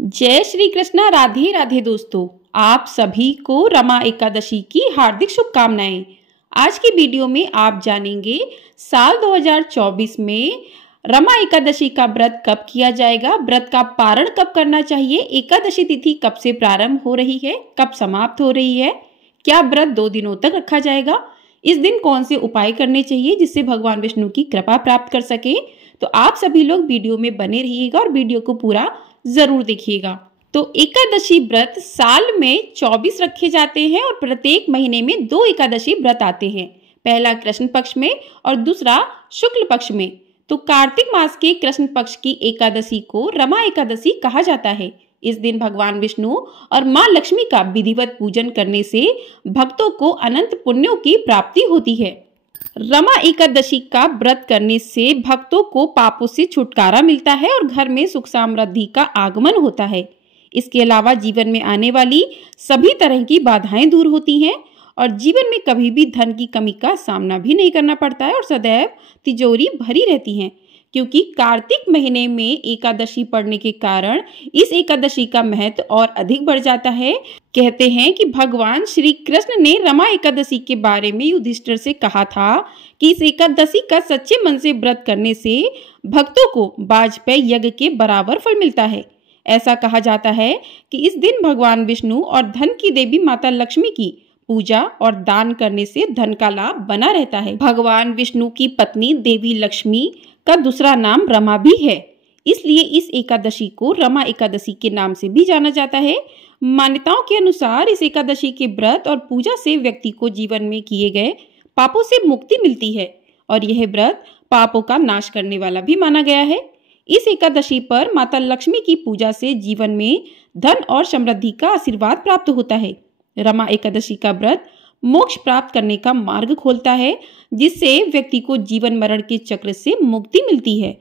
जय श्री कृष्णा। राधे राधे दोस्तों, आप सभी को रमा एकादशी की हार्दिक शुभकामनाएं। आज की वीडियो में आप जानेंगे साल 2024 में रमा एकादशी का व्रत कब किया जाएगा, व्रत का पारण कब करना चाहिए, एकादशी तिथि कब से प्रारंभ हो रही है, कब समाप्त हो रही है, क्या व्रत 2 दिनों तक रखा जाएगा, इस दिन कौन से उपाय करने चाहिए जिससे भगवान विष्णु की कृपा प्राप्त कर सके। तो आप सभी लोग वीडियो में बने रहिएगा और वीडियो को पूरा जरूर देखिएगा। तो एकादशी व्रत साल में 24 रखे जाते हैं और प्रत्येक महीने में 2 एकादशी व्रत आते हैं, पहला कृष्ण पक्ष में और दूसरा शुक्ल पक्ष में। तो कार्तिक मास के कृष्ण पक्ष की एकादशी को रमा एकादशी कहा जाता है। इस दिन भगवान विष्णु और मां लक्ष्मी का विधिवत पूजन करने से भक्तों को अनंत पुण्यों की प्राप्ति होती है। रमा एकादशी का व्रत करने से भक्तों को पापों से छुटकारा मिलता है और घर में सुख समृद्धि का आगमन होता है। इसके अलावा जीवन में आने वाली सभी तरह की बाधाएं दूर होती हैं और जीवन में कभी भी धन की कमी का सामना भी नहीं करना पड़ता है और सदैव तिजोरी भरी रहती है, क्योंकि कार्तिक महीने में एकादशी पड़ने के कारण इस एकादशी का महत्व और अधिक बढ़ जाता है। कहते हैं कि भगवान श्री कृष्ण ने रमा एकादशी के बारे में युधिष्ठिर से कहा था कि इस एकादशी का सच्चे मन से व्रत करने से भक्तों को वाजपेयी यज्ञ के बराबर फल मिलता है। ऐसा कहा जाता है कि इस दिन भगवान विष्णु और धन की देवी माता लक्ष्मी की पूजा और दान करने से धन का लाभ बना रहता है। भगवान विष्णु की पत्नी देवी लक्ष्मी का दूसरा नाम रमा भी है, इसलिए इस एकादशी को रमा एकादशी के नाम से भी जाना जाता है। मान्यताओं के अनुसार इस एकादशी के व्रत और पूजा से व्यक्ति को जीवन में किए गए पापों से मुक्ति मिलती है और यह व्रत पापों का नाश करने वाला भी माना गया है। इस एकादशी पर माता लक्ष्मी की पूजा से जीवन में धन और समृद्धि का आशीर्वाद प्राप्त होता है। रमा एकादशी का व्रत मोक्ष प्राप्त करने का मार्ग खोलता है, जिससे व्यक्ति को जीवन मरण के चक्र से मुक्ति मिलती है।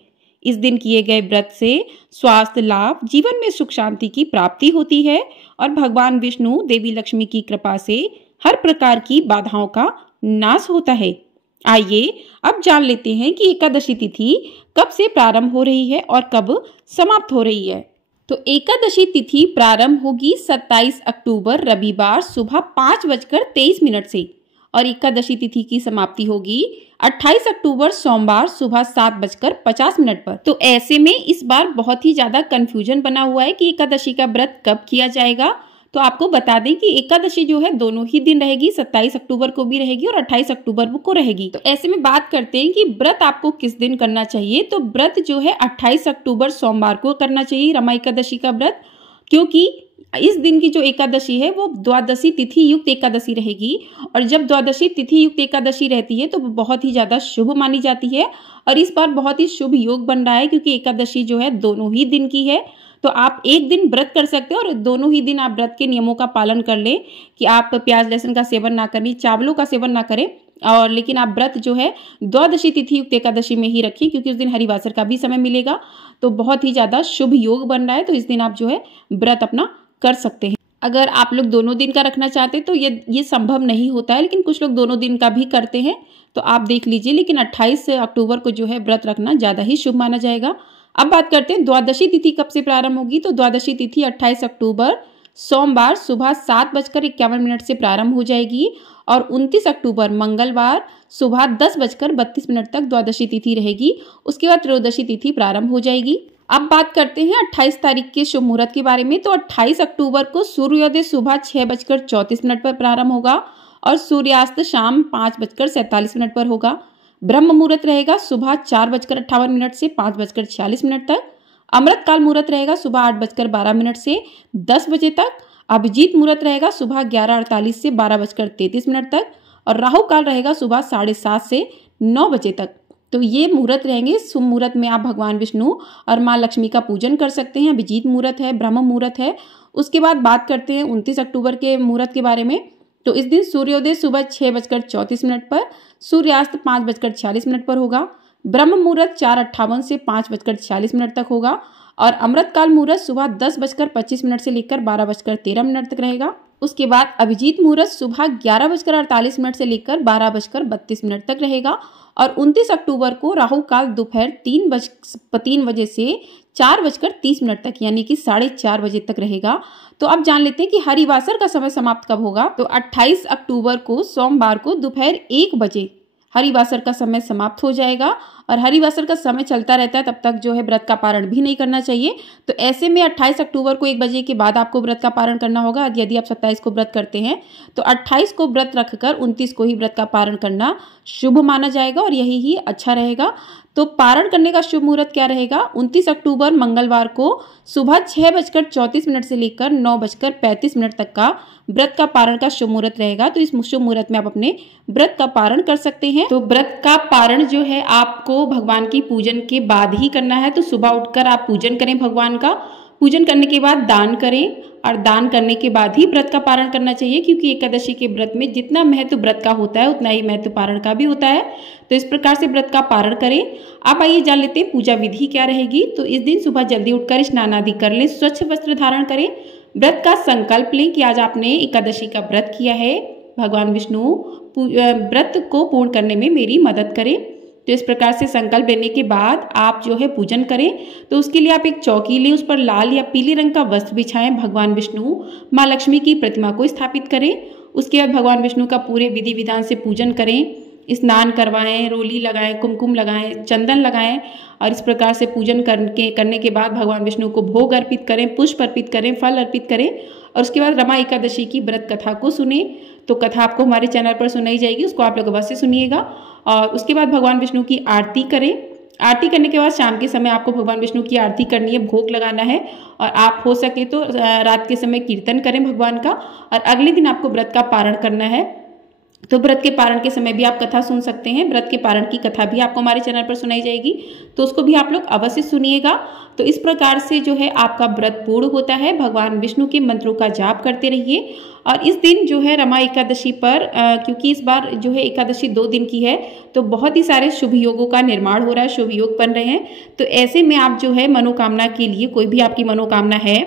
इस दिन किए गए व्रत से स्वास्थ्य लाभ, जीवन में सुख शांति की प्राप्ति होती है और भगवान विष्णु देवी लक्ष्मी की कृपा से हर प्रकार की बाधाओं का नाश होता है। आइए अब जान लेते हैं कि एकादशी तिथि कब से प्रारंभ हो रही है और कब समाप्त हो रही है। तो एकादशी तिथि प्रारंभ होगी 27 अक्टूबर रविवार सुबह 5:23 से और एकादशी तिथि की समाप्ति होगी 28 अक्टूबर सोमवार सुबह 7:50 पर। तो ऐसे में इस बार बहुत ही ज्यादा कंफ्यूजन बना हुआ है कि एकादशी का व्रत कब किया जाएगा। तो आपको बता दें कि एकादशी जो है दोनों ही दिन रहेगी, 27 अक्टूबर को भी रहेगी और 28 अक्टूबर को रहेगी। तो ऐसे में बात करते हैं कि व्रत आपको किस दिन करना चाहिए। तो व्रत जो है 28 अक्टूबर सोमवार को करना चाहिए रमा एकादशी का व्रत, क्योंकि इस दिन की जो एकादशी है वो द्वादशी तिथि युक्त एकादशी रहेगी और जब द्वादशी तिथि युक्त एकादशी रहती है तो बहुत ही ज्यादा शुभ मानी जाती है और इस बार बहुत ही शुभ योग बन रहा है, क्योंकि एकादशी जो है दोनों ही दिन की है। तो आप एक दिन व्रत कर सकते हो और दोनों ही दिन आप व्रत के नियमों का पालन कर ले कि आप प्याज लहसुन का सेवन ना करें, चावलों का सेवन ना करें, और लेकिन आप व्रत जो है द्वादशी तिथि युक्त एकादशी में ही रखें, क्योंकि उस दिन हरिवासर का भी समय मिलेगा। तो बहुत ही ज्यादा शुभ योग बन रहा है, तो इस दिन आप जो है व्रत अपना कर सकते हैं। अगर आप लोग दोनों दिन का रखना चाहते हैं तो ये संभव नहीं होता है, लेकिन कुछ लोग दोनों दिन का भी करते हैं, तो आप देख लीजिए। लेकिन 28 अक्टूबर को जो है व्रत रखना ज्यादा ही शुभ माना जाएगा। अब बात करते हैं द्वादशी तिथि कब से प्रारंभ होगी। तो द्वादशी तिथि 28 अक्टूबर सोमवार सुबह 7:51 से प्रारंभ हो जाएगी और 29 अक्टूबर मंगलवार सुबह 10:32 तक द्वादशी तिथि रहेगी। उसके बाद त्रयोदशी तिथि प्रारंभ हो जाएगी। अब बात करते हैं 28 तारीख के शुभ मुहूर्त के बारे में। तो 28 अक्टूबर को सूर्योदय सुबह 6:34 पर प्रारंभ होगा और सूर्यास्त शाम 5:47 पर होगा। ब्रह्म मुहूर्त रहेगा सुबह 4:58 से 5:46 तक। अमृत काल मुहूर्त रहेगा सुबह 8:12 से 10 बजे तक। अभिजीत मुहूर्त रहेगा सुबह 11:48 से 12:33 तक और राहु काल रहेगा सुबह 7:30 से 9 बजे तक। तो ये मुहूर्त रहेंगे। शुभ मुहूर्त में आप भगवान विष्णु और माँ लक्ष्मी का पूजन कर सकते हैं। अभिजीत मुहूर्त है, ब्रह्म मुहूर्त है। उसके बाद बात करते हैं 29 अक्टूबर के मुहूर्त के बारे में। तो इस दिन सूर्योदय सुबह 6:34 पर, सूर्यास्त 5:46 पर होगा। ब्रह्म मुहूर्त 4:58 से 5:46 तक होगा और अमृत काल मुहूर्त सुबह 10:25 से लेकर 12:13 तक रहेगा। उसके बाद अभिजीत मुहूर्त सुबह 11:48 से लेकर 12:32 तक रहेगा और 29 अक्टूबर को राहु काल दोपहर 3 बजे से 4:30 तक यानी कि 4:30 बजे तक रहेगा। तो अब जान लेते हैं कि हरिवासर का समय समाप्त कब होगा। तो 28 अक्टूबर को सोमवार को दोपहर 1 बजे हरिवासर का समय समाप्त हो जाएगा और हरिवासर का समय चलता रहता है, तब तक जो है व्रत का पारण भी नहीं करना चाहिए। तो ऐसे में 28 अक्टूबर को 1 बजे के बाद आपको व्रत का पारण करना होगा। यदि आप 27 को व्रत करते हैं तो 28 को व्रत रखकर 29 को ही व्रत का पारण करना शुभ माना जाएगा और यही ही अच्छा रहेगा। तो पारण करने का शुभ मुहूर्त क्या रहेगा? 29 अक्टूबर मंगलवार को सुबह 6:34 से लेकर 9:35 तक का व्रत का पारण का शुभ मुहूर्त रहेगा। तो इस शुभ मुहूर्त में आप अपने व्रत का पारण कर सकते हैं। तो व्रत का पारण जो है आपको भगवान की पूजन के बाद ही करना है। तो सुबह उठकर आप पूजन करें भगवान का, पूजन करने के बाद दान करें और दान करने के बाद ही व्रत का पारण करना चाहिए, क्योंकि एकादशी के व्रत में जितना महत्व व्रत का होता है उतना ही महत्व पारण का भी होता है। तो इस प्रकार से व्रत का पारण करें। आप आइए जान लेते हैं पूजा विधि क्या रहेगी। तो इस दिन सुबह जल्दी उठकर स्नान आदि कर लें, स्वच्छ वस्त्र धारण करें, व्रत का संकल्प लें कि आज आपने एकादशी का व्रत किया है, भगवान विष्णु व्रत को पूर्ण करने में मेरी मदद करें। तो इस प्रकार से संकल्प लेने के बाद आप जो है पूजन करें। तो उसके लिए आप एक चौकी लें, उस पर लाल या पीले रंग का वस्त्र बिछाएं, भगवान विष्णु माँ लक्ष्मी की प्रतिमा को स्थापित करें। उसके बाद भगवान विष्णु का पूरे विधि विधान से पूजन करें, स्नान करवाएं, रोली लगाएं, कुमकुम लगाएं, चंदन लगाएं और इस प्रकार से पूजन करने के बाद भगवान विष्णु को भोग अर्पित करें, पुष्प अर्पित करें, फल अर्पित करें और उसके बाद रमा एकादशी की व्रत कथा को सुने। तो कथा आपको हमारे चैनल पर सुनाई जाएगी, उसको आप लोग अवश्य सुनिएगा। और उसके बाद भगवान विष्णु की आरती करें। आरती करने के बाद शाम के समय आपको भगवान विष्णु की आरती करनी है, भोग लगाना है और आप हो सके तो रात के समय कीर्तन करें भगवान का। और अगले दिन आपको व्रत का पारण करना है। तो व्रत के पारण के समय भी आप कथा सुन सकते हैं। व्रत के पारण की कथा भी आपको हमारे चैनल पर सुनाई जाएगी, तो उसको भी आप लोग अवश्य सुनिएगा। तो इस प्रकार से जो है आपका व्रत पूर्ण होता है। भगवान विष्णु के मंत्रों का जाप करते रहिए। और इस दिन जो है रमा एकादशी पर क्योंकि इस बार जो है एकादशी 2 दिन की है, तो बहुत ही सारे शुभ योगों का निर्माण हो रहा है, शुभ योग बन रहे हैं। तो ऐसे में आप जो है मनोकामना के लिए, कोई भी आपकी मनोकामना है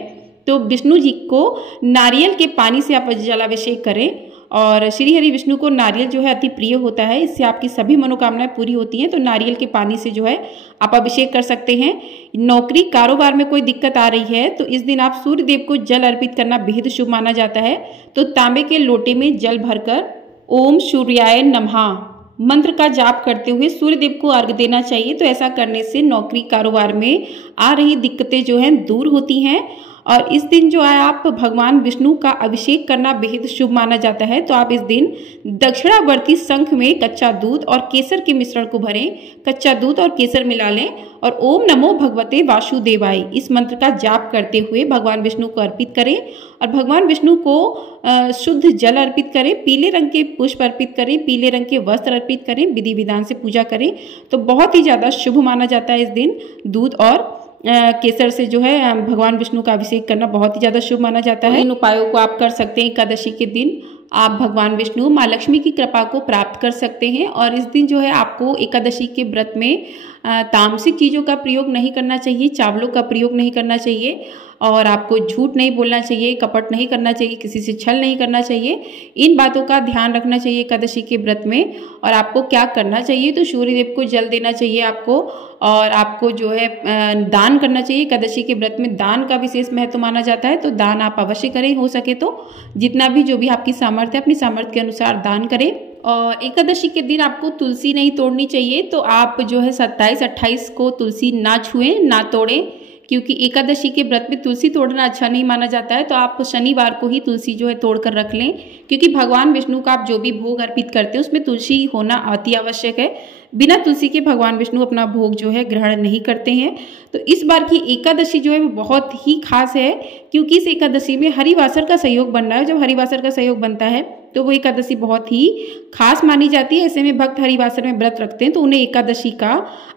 तो विष्णु जी को नारियल के पानी से आप जलाभिषेक करें। और श्री हरि विष्णु को नारियल जो है अति प्रिय होता है, इससे आपकी सभी मनोकामनाएं पूरी होती हैं। तो नारियल के पानी से जो है आप अभिषेक कर सकते हैं। नौकरी कारोबार में कोई दिक्कत आ रही है तो इस दिन आप सूर्य देव को जल अर्पित करना बेहद शुभ माना जाता है। तो तांबे के लोटे में जल भरकर ओम सूर्याय नमः मंत्र का जाप करते हुए सूर्य देव को अर्घ देना चाहिए। तो ऐसा करने से नौकरी कारोबार में आ रही दिक्कतें जो हैं दूर होती हैं। और इस दिन जो है आप भगवान विष्णु का अभिषेक करना बेहद शुभ माना जाता है। तो आप इस दिन दक्षिणावर्ती शंख में कच्चा दूध और केसर के मिश्रण को भरें, कच्चा दूध और केसर मिला लें और ओम नमो भगवते वासुदेवाय इस मंत्र का जाप करते हुए भगवान विष्णु को अर्पित करें। और भगवान विष्णु को शुद्ध जल अर्पित करें, पीले रंग के पुष्प अर्पित करें, पीले रंग के वस्त्र अर्पित करें, विधि विधान से पूजा करें। तो बहुत ही ज़्यादा शुभ माना जाता है इस दिन दूध और केसर से जो है भगवान विष्णु का अभिषेक करना बहुत ही ज़्यादा शुभ माना जाता है। इन उपायों को आप कर सकते हैं। एकादशी के दिन आप भगवान विष्णु माँ लक्ष्मी की कृपा को प्राप्त कर सकते हैं। और इस दिन जो है आपको एकादशी के व्रत में तामसिक चीज़ों का प्रयोग नहीं करना चाहिए, चावलों का प्रयोग नहीं करना चाहिए और आपको झूठ नहीं बोलना चाहिए, कपट नहीं करना चाहिए, किसी से छल नहीं करना चाहिए। इन बातों का ध्यान रखना चाहिए एकादशी के व्रत में। और आपको क्या करना चाहिए तो सूर्य देव को जल देना चाहिए आपको और आपको जो है दान करना चाहिए। एकादशी के व्रत में दान का विशेष महत्व माना जाता है, तो दान आप अवश्य करें, हो सके तो जितना भी जो भी आपकी सामर्थ्य है अपनी सामर्थ्य के अनुसार दान करें। और एकादशी के दिन आपको तुलसी नहीं तोड़नी चाहिए। तो आप जो है 27-28 को तुलसी ना छुएं, ना तोड़ें, क्योंकि एकादशी के व्रत में तुलसी तोड़ना अच्छा नहीं माना जाता है। तो आप शनिवार को ही तुलसी जो है तोड़ कर रख लें, क्योंकि भगवान विष्णु का आप जो भी भोग अर्पित करते हैं उसमें तुलसी होना अति आवश्यक है। बिना तुलसी के भगवान विष्णु अपना भोग जो है ग्रहण नहीं करते हैं। तो इस बार की एकादशी जो है वो बहुत ही खास है, क्योंकि इस एकादशी में हरिवासर का सहयोग बन रहा है। जब हरिवासर का सहयोग बनता है तो वो एकादशी बहुत ही खास मानी जाती है। ऐसे में भक्त हरिवासर में व्रत रखते हैं तो उन्हें एकादशी का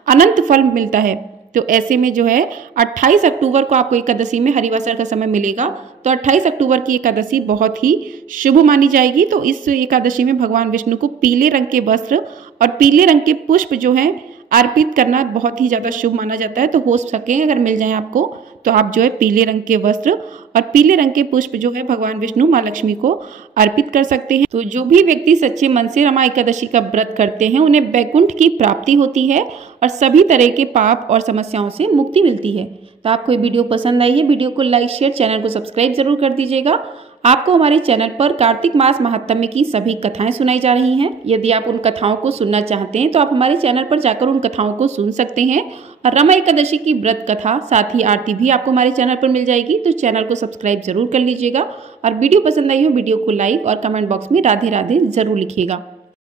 अनंत फल मिलता है। तो ऐसे में जो है 28 अक्टूबर को आपको एकादशी में हरिवासर का समय मिलेगा। तो 28 अक्टूबर की एकादशी बहुत ही शुभ मानी जाएगी। तो इस एकादशी में भगवान विष्णु को पीले रंग के वस्त्र और पीले रंग के पुष्प जो हैं अर्पित करना बहुत ही ज़्यादा शुभ माना जाता है। तो हो सके अगर मिल जाए आपको तो आप जो है पीले रंग के वस्त्र और पीले रंग के पुष्प जो है भगवान विष्णु माँ लक्ष्मी को अर्पित कर सकते हैं। तो जो भी व्यक्ति सच्चे मन से रमा एकादशी का व्रत करते हैं उन्हें वैकुंठ की प्राप्ति होती है और सभी तरह के पाप और समस्याओं से मुक्ति मिलती है। तो आपको ये वीडियो पसंद आई है, वीडियो को लाइक शेयर, चैनल को सब्सक्राइब जरूर कर दीजिएगा। आपको हमारे चैनल पर कार्तिक मास महात्म्य की सभी कथाएं सुनाई जा रही हैं। यदि आप उन कथाओं को सुनना चाहते हैं तो आप हमारे चैनल पर जाकर उन कथाओं को सुन सकते हैं। और रमा एकादशी की व्रत कथा साथ ही आरती भी आपको हमारे चैनल पर मिल जाएगी। तो चैनल को सब्सक्राइब जरूर कर लीजिएगा और वीडियो पसंद आई हो वीडियो को लाइक और कमेंट बॉक्स में राधे राधे जरूर लिखिएगा।